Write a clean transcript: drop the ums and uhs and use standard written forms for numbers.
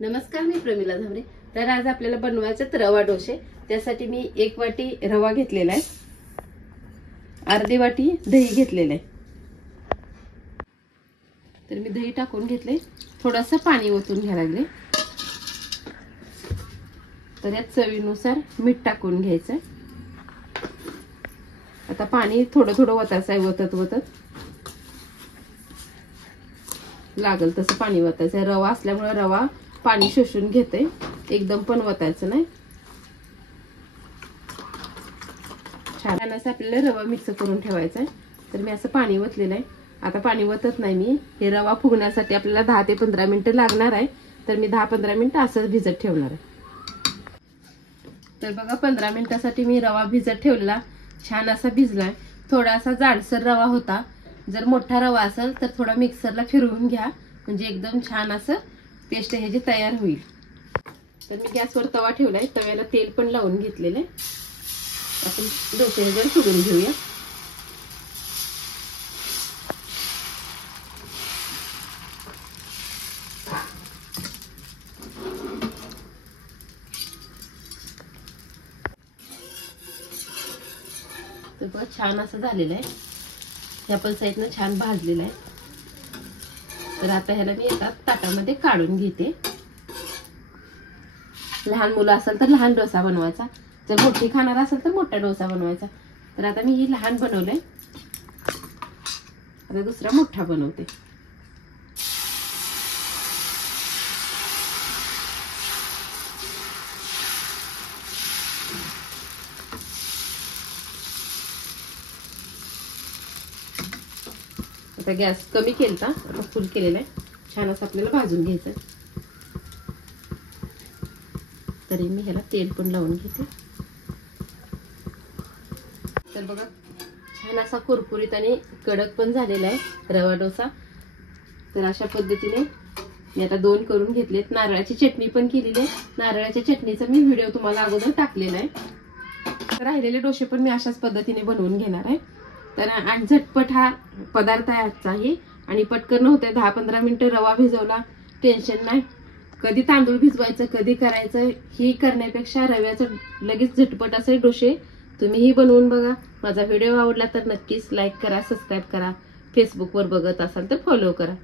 नमस्कार, मी प्रमिला धामरे। तर आज आपल्याला बनवायचे रवा डोसे। त्यासाठी मी 1 वाटी रवा घेतलेला आहे, अर्धी वाटी दही घेतलेलं आहे। तर मी दही टाकून घेतले, थोडंसं पाणी ओतून घ्यायला लागले। तर यात चवीनुसार मीठ टाकून घ्यायचं। आता पाणी थोडं थोडं ओतायचं आहे, वतत लागल तसं पाणी ओतायचं आहे। रवा असल्यामुळे रवा पाणी शोषून घेते, एकदम पण वतायचं नाही। छान असं आपल्याला रवा मिक्स करून ठेवायचा आहे। तर मी असं पाणी वतलेलं आहे, आता पाणी वतत नाही मी। हे रवा फुगण्यासाठी आपल्याला 10 ते 15 मिनिटं लागणार आहे, तर मी 10-15 मिनिटं असं भिजत ठेवणार आहे। तर बघा 15 मिनिटासाठी मी रवा भिजत ठेवला, छान असा भिजलाय। थोडासा जाडसर रवा होता, जर मोठा रवा असेल तर थोडा मिक्सरला फिरवून घ्या, म्हणजे एकदम छान असं पेस्ट ह्याची तयार होईल। तर मी गॅसवर तवा ठेवलाय, तव्याला तेल पण लावून घेतलेले। आपण डोसे सोडून घेऊया। तर बघा छान असं झालेलं आहे, ह्या पण साईडनं छान भाजलेलं आहे। तर आता ह्याला मी एका ताटामध्ये काढून घेते। लहान मुलं असेल तर लहान डोसा बनवायचा, जर मोठी खाणार असेल तर मोठा डोसा बनवायचा। तर आता मी ही लहान बनवलंय, आता दुसरा मोठा बनवते। आता गॅस कमी केलता, आता फुल केलेला आहे। छान असं आपल्याला भाजून घ्यायचं। तरी मी ह्याला तेल पण लावून घेते। तर बघा छान असा कुरकुरीत आणि कडक पण झालेला आहे रवा डोसा। तर अशा पद्धतीने मी आता 2 करून घेतलेत। नारळाची चटणी पण केलेली आहे, नारळाच्या चटणीचा मी व्हिडिओ तुम्हाला अगोदर टाकलेला आहे। राहिलेले डोसे पण मी अशाच पद्धतीने बनवून घेणार आहे। तर आणि झटपट हा पदार्थ आहे आजचा ही, आणि पटकन होते। 10-15 मिनिटं रवा भिजवला, टेन्शन नाही। कधी तांदूळ भिजवायचं, कधी करायचं, ही करण्यापेक्षा रव्याचं लगेच झटपट असे डोसे तुम्हीही बनवून बघा। माझा व्हिडिओ आवडला तर नक्कीच लाईक करा, सबस्क्राईब करा। फेसबुकवर बघत असाल तर फॉलो करा।